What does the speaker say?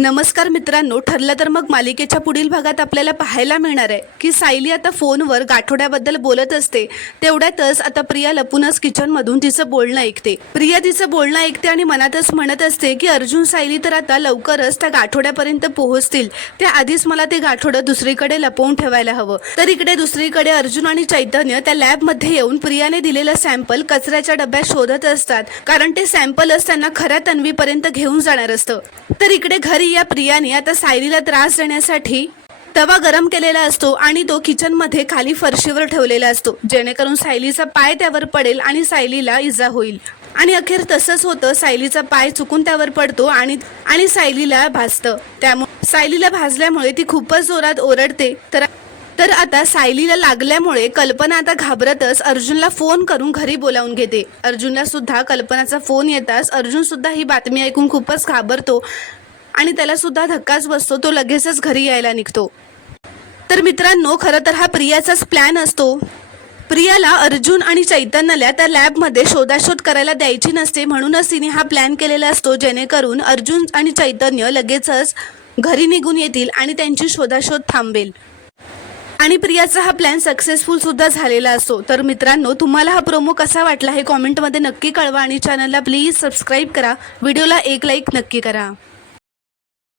नमस्कार मित्रांनो, ठरलं तर मग मालिकेच्या पुढील भागात आपल्याला पाहायला मिळणार आहे की सायली आता फोनवर गाठोड्याबद्दल बोलत असते. तेवढ्यातच आता प्रिया लपूनच किचनमधून तिचं बोलणं ऐकते. प्रिया तिचं बोलणं ऐकते आणि मनातच म्हणत असते की अर्जुन सायली तर आता लवकरच त्या गाठोड्यापर्यंत पोहोचतील. त्या आधीच मला ते गाठोडं दुसरीकडे लपवून ठेवायला हवं. तर इकडे दुसरीकडे अर्जुन आणि चैतन्य त्या लॅबमध्ये येऊन प्रियाने दिलेलं सॅम्पल कचऱ्याच्या डब्यात शोधत असतात, कारण ते सॅम्पलच त्यांना खऱ्या तन्वीपर्यंत घेऊन जाणार असतं. तर इकडे घरी या प्रियाने आता सायलीला त्रास देण्यासाठी तवा गरम केलेला असतो आणि तो किचनमध्ये खाली फरशीवर ठेवलेला असतो, जेणेकरून सायलीचा पाय त्यावर पडेल आणि सायलीला इजा होईल. आणि अखेर तसंच होतं. सायलीचा पाय चुकून त्यावर पडतो आणि सायलीला भाजतं. त्यामुळे सायलीला भाजल्यामुळे ती खूपच जोरात ओरडते. तर आता सायलीला लागल्यामुळे कल्पना आता घाबरतच अर्जुनला फोन करून घरी बोलावून घेते. अर्जुनला सुद्धा कल्पनाचा फोन येताच अर्जुन सुद्धा ही बातमी ऐकून खूपच घाबरतो आणि त्याला सुद्धा धक्काच बसतो. तो लगेचच घरी यायला निघतो. तर मित्रांनो, खरं तर हा प्रियाचाच प्लॅन असतो. प्रियाला अर्जुन आणि चैतन्यला त्या लॅबमध्ये शोधाशोध करायला द्यायची नसते, म्हणूनच तिने हा प्लॅन केलेला असतो, जेणेकरून अर्जुन आणि चैतन्य लगेचच घरी निघून येतील आणि त्यांची शोधाशोध थांबेल. आणि प्रियाचा हा प्लॅन सक्सेसफुल सुद्धा झालेला असतो. तर मित्रांनो, तुम्हाला हा प्रोमो कसा वाटला हे कॉमेंटमध्ये नक्की कळवा आणि चॅनलला प्लीज सबस्क्राईब करा. व्हिडिओला एक लाईक नक्की करा.